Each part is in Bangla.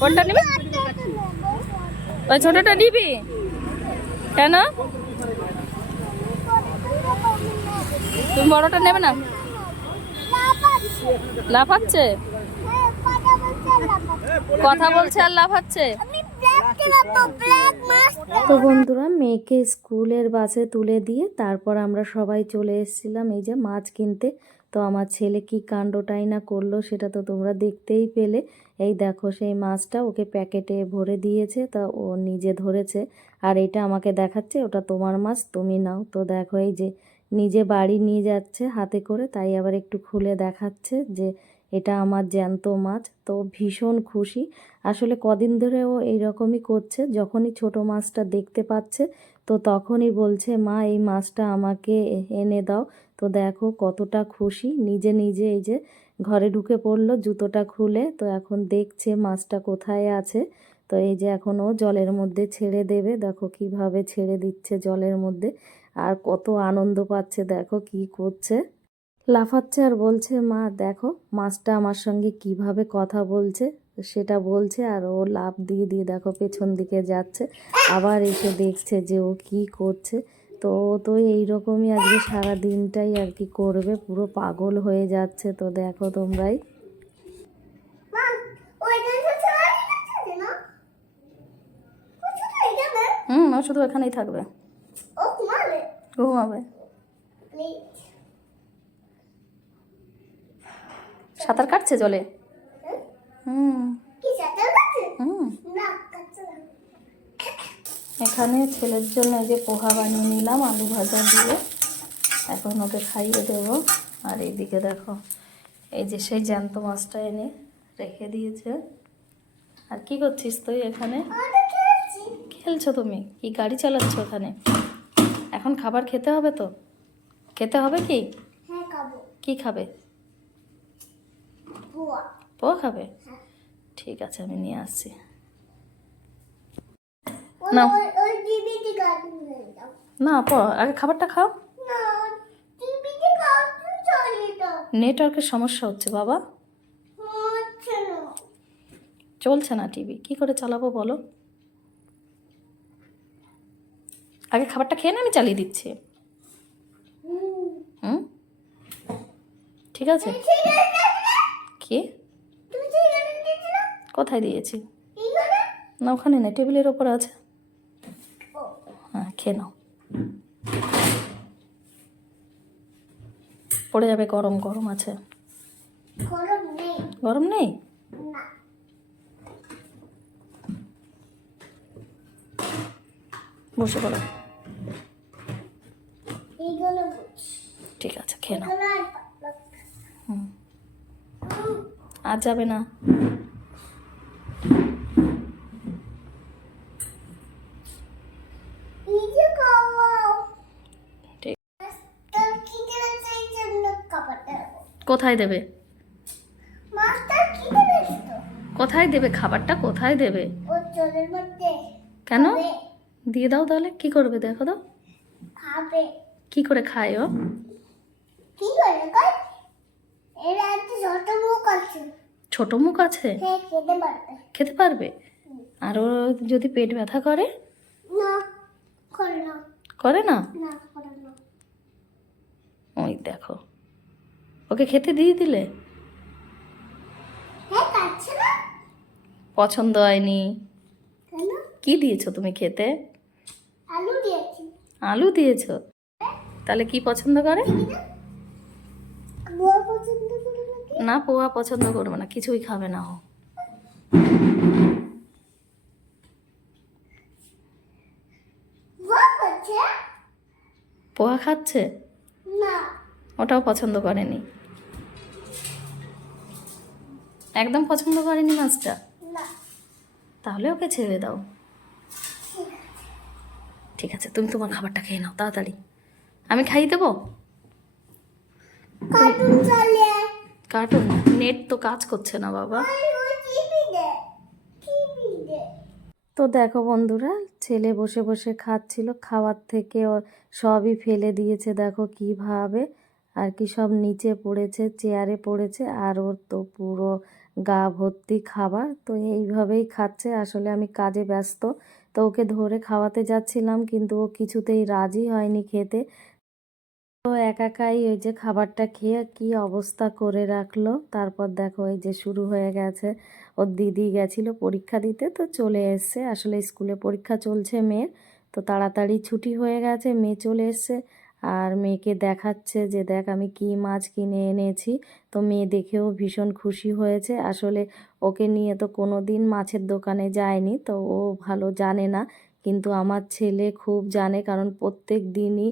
কোনটা নিবি? ওই ছোটটা নিবি কেন? তুমি বড়টা নেবে না? লাফাচ্ছে, কথা বলছে আর লাফাচ্ছে। তো বন্ধুরা, মেয়েকে স্কুলের বাসে তুলে দিয়ে তারপর আমরা সবাই চলে এসেছিলাম এই যে মাছ কিনতে। তো আমার ছেলে কি কাণ্ডটাই না করলো সেটা তো তোমরা দেখতেই পেলে। এই দেখো সেই মাছটা ওকে প্যাকেটে ভরে দিয়েছে, তা ও নিজে ধরেছে। আর এটা আমাকে দেখাচ্ছে ওটা তোমার মাছ, তুমি নাও। তো দেখো এই যে নিজে বাড়ি নিয়ে যাচ্ছে হাতে করে, তাই আবার একটু খুলে দেখাচ্ছে যে এটা আমার জ্যান্ত মাছ। তো ভীষণ খুশি। আসলে কদিন ধরে ও এইরকমই করছে, যখনই ছোট মাছটা দেখতে পাচ্ছে তো তখনই বলছে মা এই মাছটা আমাকে এনে দাও। তো দেখো কতটা খুশি, নিজে নিজে এই যে ঘরে ঢুকে পড়লো জুতোটা খুলে। তো এখন দেখছে মাছটা কোথায় আছে। তো এই যে এখন ও জলের মধ্যে ছেড়ে দেবে, দেখো কিভাবে ছেড়ে দিচ্ছে জলের মধ্যে। আর কত আনন্দ পাচ্ছে, দেখো কি করছে, লাফাচ্ছে আর বলছে মা দেখো মাছটা আমার সঙ্গে কিভাবে কথা বলছে সেটা বলছে। আর ও লাফ দিয়ে দিয়ে দেখো পেছন দিকে যাচ্ছে, আবার এসে দেখছে যে ও কি করছে। তো ও তো এইরকমই আজকে সারা দিনটাই আর কি করবে, পুরো পাগল হয়ে যাচ্ছে। তো দেখো তোমরাই। ও শুধু এখানেই থাকবে, ঘুমাবে। সাঁতার কাটছে জলে। হুম হুম। এখানে ছেলের জন্য এই যে পোহা বানিয়ে নিলাম আলু ভাজা দিয়ে, এখন ওকে খাইয়ে দেবো। আর এইদিকে দেখো এই যে সেই জ্যান্ত মাছটা এনে রেখে দিয়েছে। আর কি করছিস তুই এখানে? খেলছো তুমি? কি গাড়ি চালাচ্ছ ওখানে? এখন খাবার খেতে হবে তো, খেতে হবে কি? কি খাবে? পোহা খাবে? ঠিক আছে আমি নিয়ে আসছি। না না আগে খাবারটা খাও। নেটওয়ার্কের সমস্যা হচ্ছে বাবা, চলছে না টিভি, কি করে চালাবো বলো? আগে খাবারটা খেয়ে না, আমি চালিয়ে দিচ্ছি। হুম ঠিক আছে। কি কোথায় দিয়েছি? না ওখানে না, টেবিলের ওপর আছে। হ্যাঁ খেয়ে নাও, পড়ে যাবে, গরম গরম আছে। গরম নেই? বসে পড়ো। ঠিক আছে খেয়ে নাও। হুম আর যাবে না। কোথায় দেবে? কোথায় দেবে খাবারটা, কোথায় দেবে? কেন? দিয়ে দাও তাহলে, কি করবে দেখো তো, কি করে খায় ও? ছোট মুখ আছে, খেতে পারবে? আর ও যদি পেট ব্যথা করে? করে না। ওই দেখো ওকে খেতে দিয়ে দিলে, পছন্দ হয়নি। কি দিয়েছো তুমি খেতে? আলু দিয়েছো? তাহলে কি পছন্দ করে? না পোহা পছন্দ করবে না, কিছুই খাবে না ও। পোহা খাচ্ছে, ওটাও পছন্দ করেনি, একদম পছন্দ করেনি মাছটা। তাহলে ওকে ছেড়ে দাও। ঠিক আছে তুমি তোমার খাবারটা খেয়ে নাও তাড়াতাড়ি, আমি খাইয়ে দেবো। কার্টুন? নেট তো কাজ করছে না বাবা। তো দেখো বন্ধুরা, ছেলে বসে বসে খাচ্ছিল, খাওয়ার থেকে সবই ফেলে দিয়েছে, দেখো কিভাবে আর কি সব নিচে পড়েছে, চেয়ারে পড়েছে। আর ওর তো পুরো গা ভর্তি খাবার। তো এইভাবেই খাচ্ছে। আসলে আমি কাজে ব্যস্ত, তো ওকে ধরে খাওয়াতে যাচ্ছিলাম কিন্তু ও কিছুতেই রাজি হয়নি খেতে। তো একাই ওই যে খাবারটা খেয়ে কি অবস্থা করে রাখলো। তারপর দেখো এই যে শুরু হয়ে গেছে। ওর দিদি গেছিল পরীক্ষা দিতে, তো চলে এসছে। আসলে স্কুলে পরীক্ষা চলছে মেয়ের, তো তাড়াতাড়ি ছুটি হয়ে গেছে, মেয়ে চলে এসছে। আর মেয়েকে দেখাচ্ছে যে দেখ আমি কি মাছ কিনে এনেছি। তো মেয়ে দেখেও ভীষণ খুশি হয়েছে। আসলে ওকে নিয়ে তো কোনো দিন মাছের দোকানে যায়নি, তো ও ভালো জানে না। কিন্তু আমার ছেলে খুব জানে, কারণ প্রত্যেক দিনই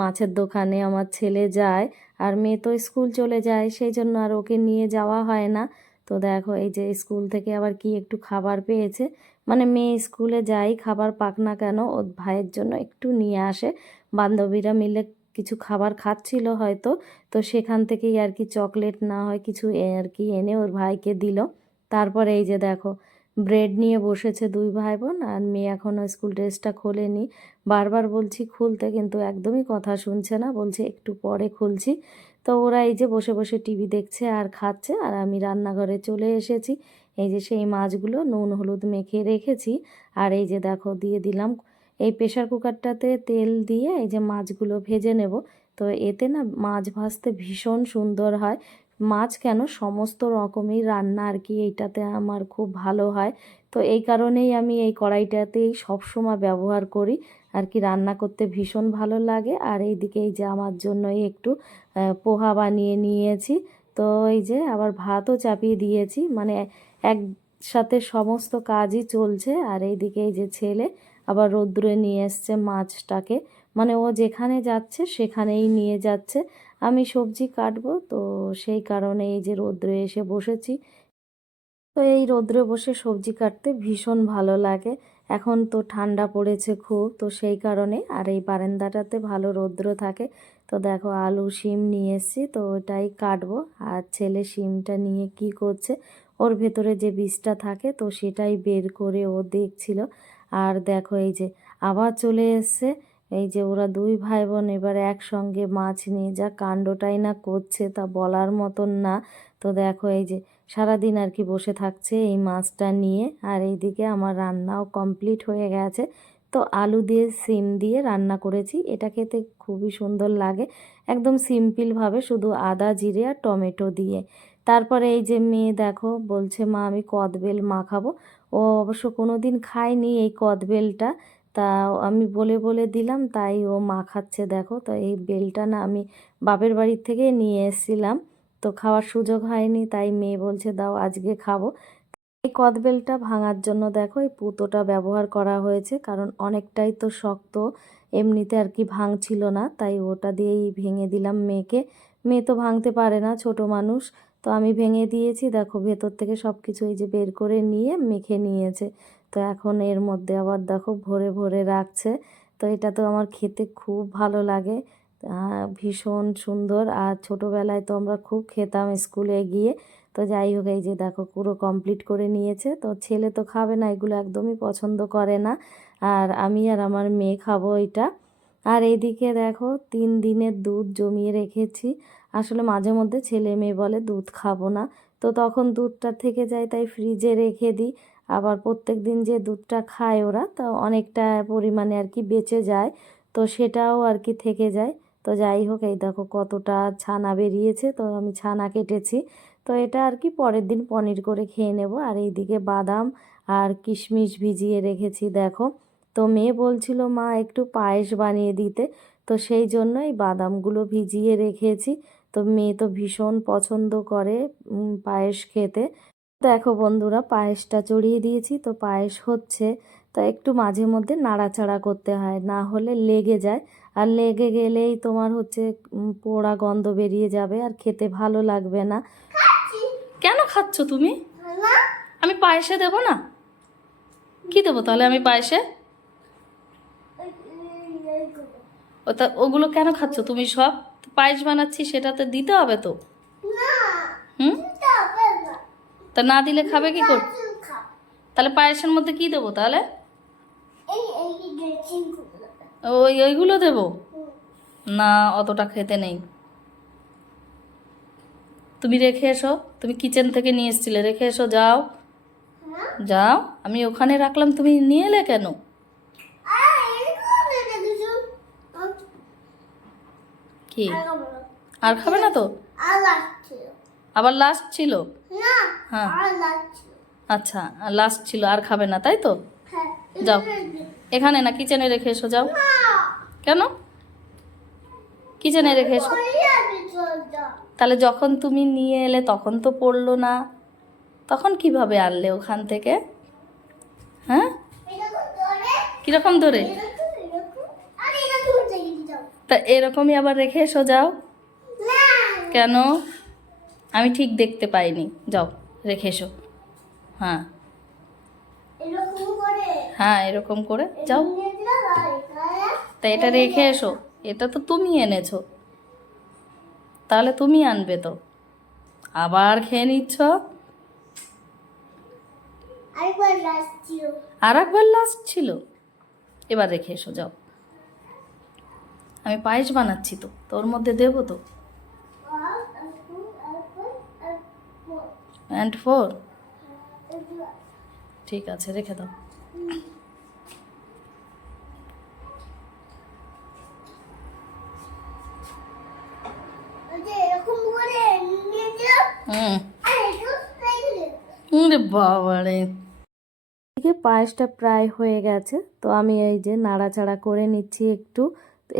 মাছের দোকানে আমার ছেলে যায়। আর মেয়ে তো স্কুল চলে যায়, সেই জন্য আর ওকে নিয়ে যাওয়া হয় না। তো দেখো এই যে স্কুল থেকে আবার কি একটু খাবার পেয়েছে। মানে মেয়ে স্কুলে যাই খাবার পাক না কেন, ওর ভাইয়ের জন্য একটু নিয়ে আসে। বান্ধবীরা মিলে কিছু খাবার খাচ্ছিল হয়তো, তো সেখান থেকেই আর কি চকলেট না হয় কিছু আর কি এনে ওর ভাইকে দিল। তারপরে এই যে দেখো ব্রেড নিয়ে বসেছে দুই ভাই বোন, আর মেয়ে এখনও স্কুল ড্রেসটা খোলেনি। বারবার বলছি খুলতে, কিন্তু একদমই কথা শুনছে না, বলছে একটু পরে খুলছি। তো ওরা এই যে বসে বসে টিভি দেখছে আর খাচ্ছে, আর আমি রান্নাঘরে চলে এসেছি। এই যে সেই মাছগুলো নুন হলুদ মেখে রেখেছি, আর এই যে দেখো দিয়ে দিলাম এই প্রেশার কুকারটাতে তেল দিয়ে এই যে মাছগুলো ভেজে নেব। তো এতে না মাছ ভাজতে ভীষণ সুন্দর হয়। মাছ কেন, সমস্ত রকমই রান্না আর কি এইটাতে আমার খুব ভালো হয়। তো এই কারণেই আমি এই কড়াইটাতেই সবসময় ব্যবহার করি আর কি, রান্না করতে ভীষণ ভালো লাগে। আর এইদিকে এই যে আমার জন্যই একটু পোহা বানিয়ে নিয়েছি। তো এই যে আবার ভাতও চাপিয়ে দিয়েছি, মানে একসাথে সমস্ত কাজই চলছে। আর এইদিকে এই যে ছেলে আবার রোদ্দুরে নিয়ে এসছে মাছটাকে, মানে ও যেখানে যাচ্ছে সেখানেই নিয়ে যাচ্ছে। আমি সবজি কাটবো, তো সেই কারণে এই যে রোদ্দুরে এসে বসেছি। তো এই রোদ্রে বসে সবজি কাটতে ভীষণ ভালো লাগে। এখন তো ঠান্ডা পড়েছে খুব, তো সেই কারণে আর এই বারান্দাটাতে ভালো রৌদ্র থাকে। তো দেখো আলু শিম নিয়ে এসেছি, তো ওটাই কাটবো। আর ছেলে শিমটা নিয়ে কি করছে, ওর ভেতরে যে বীজটা থাকে তো সেটাই বের করে ও দেখছিল। আর দেখো এই যে আবার চলে এসছে। এই যে ওরা দুই ভাই বোন এবার একসঙ্গে মাছ নিয়ে যা কাণ্ডটাই না করছে তা বলার মতন না। তো দেখো এই যে সারাদিন আর কি বসে থাকছে এই মাছটা নিয়ে। আর এইদিকে আমার রান্নাও কমপ্লিট হয়ে গেছে। তো আলু দিয়ে সিম দিয়ে রান্না করেছি, এটা খেতে খুবই সুন্দর লাগে। একদম সিম্পলভাবে শুধু আদা জিরে আর টমেটো দিয়ে। তারপরে এই যে মেয়ে দেখো বলছে মা আমি কদবেল মাখাবো। ও অবশ্য কোনো দিন খায়নি এই কদবেলটা, তা আমি বলে বলে দিলাম, তাই ও মাখাচ্ছে দেখো। তো এই বেলটা না আমি বাপের বাড়ির থেকে নিয়ে এসেছিলাম, তো খাওয়ার সুযোগ হয়নি, তাই মেয়ে বলছে দাও আজকে খাবো। এই কদবেলটা ভাঙার জন্য দেখো এই পুঁতোটা ব্যবহার করা হয়েছে, কারণ অনেকটাই তো শক্ত, এমনিতে আর কি ভাঙছিল না, তাই ওটা দিয়েই ভেঙে দিলাম মেয়েকে। মেয়ে তো ভাঙতে পারে না, ছোট মানুষ। তো আমি ভেঙে দিয়েছি, দেখো ভেতর থেকে সব কিছু এই যে বের করে নিয়ে মেখে নিয়েছে। তো এখন এর মধ্যে আবার দেখো ভরে ভরে রাখছে। তো এটা তো আমার খেতে খুব ভালো লাগে, ভীষণ সুন্দর। আর ছোটোবেলায় তো আমরা খুব খেতাম স্কুলে গিয়ে। তো যাই হোক এই যে দেখো পুরো কমপ্লিট করে নিয়েছে। তো ছেলে তো খাবে না, এগুলো একদমই পছন্দ করে না। আর আমি আর আমার মেয়ে খাবো এটা। আর এইদিকে দেখো 3 দিনের দুধ জমিয়ে রেখেছি। আসলে মাঝে মধ্যে ছেলে মেয়ে বলে দুধ খাবো না, তো তখন দুধটা থেকে যায়, তাই ফ্রিজে রেখে দিই। আবার প্রত্যেক দিন যে দুধটা খায় ওরা, তো অনেকটা পরিমাণে আর কি বেঁচে যায়, তো সেটাও আর কি থেকে যায়। তো যাই হোক এই দেখো কতটা ছানা বেরিয়েছে, তো আমি ছানা কেটেছি। তো এটা আর কি পরের দিন পনির করে খেয়ে নেব। আর এইদিকে বাদাম আর কিশমিশ ভিজিয়ে রেখেছি দেখো। তো মেয়ে বলছিল মা একটু পায়েস বানিয়ে দিতে, তো সেই জন্য এই বাদামগুলো ভিজিয়ে রেখেছি। তো মেয়ে তো ভীষণ পছন্দ করে পায়েস খেতে। দেখো বন্ধুরা পায়েসটা চড়িয়ে দিয়েছি, তো পায়েস হচ্ছে। তো একটু মাঝে মধ্যে নাড়াচাড়া করতে হয়, না হলে লেগে যায়। আর লেগে গেলেই তোমার হচ্ছে পোড়া গন্ধ বেরিয়ে যাবে, আর খেতে ভালো লাগবে না। কেন খাচ্ছ তুমি? আমি পায়েসে দেবো না? কি দেবো তাহলে আমি পায়েসে? ওটা ওগুলো কেন খাচ্ছ তুমি সব? পায়েস বানাচ্ছি সেটাতে দিতে হবে তো। হুম, তা না দিলে খাবে কি করে? তাহলে পায়েসের মধ্যে কি দেবো তাহলে? ওইগুলো দেবো না, অতটা খেতে নেই। তুমি রেখে এসো, তুমি কিচেন থেকে নিয়ে এসেছিলে, রেখে এসো, যাও যাও। আমি ওখানে রাখলাম, তুমি নিয়ে এলে কেন? কি আর খাবে না তো? আবার লাস্ট ছিল? হ্যাঁ আচ্ছা, লাস্ট ছিল, আর খাবে না তাই তো? যাও, এখানে না, কিচেনে রেখে এসো, যাও। কেন? কিচেনে রেখে এসো। তাহলে যখন তুমি নিয়ে এলে তখন তো পড়লো না, তখন কিভাবে আনলে ওখান থেকে? হ্যাঁ, কিরকম ধরে? তা এরকমই আবার রেখে এসো, যাও। কেন? আমি ঠিক দেখতে পাইনি, যাও রেখে এসো। হ্যাঁ হ্যাঁ, এরকম করে যাও। তা এটা রেখে এসো, এটা তো তুমি এনেছো, তাহলে তুমি আনবে তো, আবার খেয়ে নিচ্ছ। আর একবার লাস্ট ছিল, এবার রেখে এসো, যাও। আমি পায়েস বানাচ্ছি তো, তোর মধ্যে দেবো তো। অ্যান্ড 4, ঠিক আছে, রেখে দাও। বাবারে, এদিকে পায়েসটা প্রায় হয়ে গেছে, তো আমি এই যে নাড়াচাড়া করে নিচ্ছি একটু।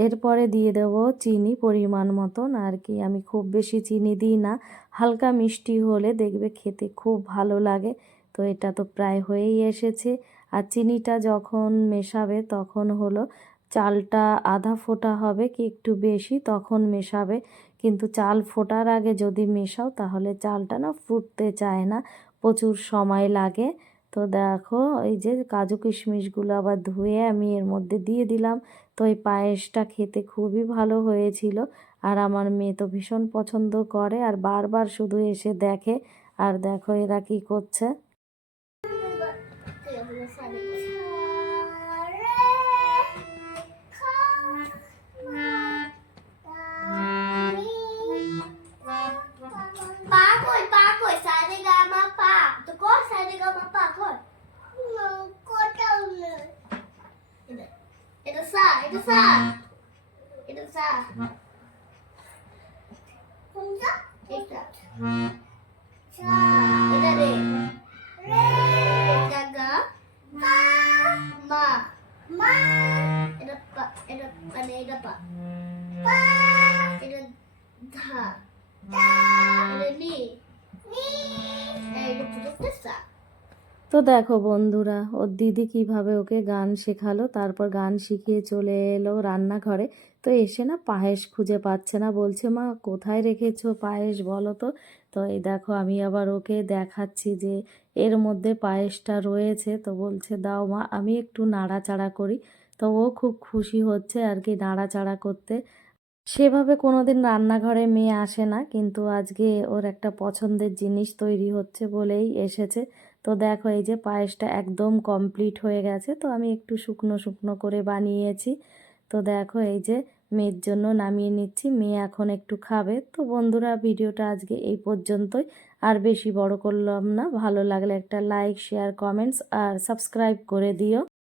এরপরে দিয়ে দেব চিনি পরিমাণ মতন আর কি, আমি খুব বেশি চিনি দিই না, হালকা মিষ্টি হলে দেখবে খেতে খুব ভালো লাগে। তো এটা তো প্রায় হয়েই এসেছে। আর চিনিটা যখন মেশাবে তখন হলো চালটা আধা ফোটা হবে কি একটু বেশি, তখন মেশাবে। কিন্তু চাল ফোটার আগে যদি মেশাও তাহলে চালটা না ফুটতে চায় না, প্রচুর সময় লাগে। তো দেখো এই যে কাজু কিশমিশগুলো আবার ধুয়ে আমি এর মধ্যে দিয়ে দিলাম। তো এই পায়েসটা খেতে খুবই ভালো হয়েছিল, আর আমার মেয়ে তো ভীষণ পছন্দ করে আর বারবার শুধু এসে দেখে। আর দেখো এরা কি করছে। তো দেখো বন্ধুরা, ওর দিদি কিভাবে ওকে গান শেখালো, তারপর গান শিখিয়ে চলে এলো রান্নাঘরে। তো এসে না পায়েস খুঁজে পাচ্ছে না, বলছে মা কোথায় রেখেছো পায়েস, বলো তো। তো এই দেখো আমি আবার ওকে দেখাচ্ছি যে এর মধ্যে পায়েসটা রয়েছে। তো বলছে দাও মা, আমি একটু নাড়াচাড়া করি। তো ও খুব খুশি হচ্ছে আর কি নাড়াচাড়া করতে। সেভাবে কোনোদিন রান্নাঘরে মেয়ে আসে না, কিন্তু আজকে ওর একটা পছন্দের জিনিস তৈরি হচ্ছে বলেই এসেছে। তো দেখো এই যে পায়েসটা একদম কমপ্লিট হয়ে গেছে, তো আমি একটু শুকনো শুকনো করে বানিয়েছি। তো দেখো এই যে মেয়ের জন্য নামিয়ে নিচ্ছি, মেয়ে এখন একটু খাবে। তো বন্ধুরা, ভিডিওটা আজকে এই পর্যন্তই, আর বেশি বড় করলাম না। ভালো লাগলে একটা লাইক, শেয়ার, কমেন্টস আর সাবস্ক্রাইব করে দিও।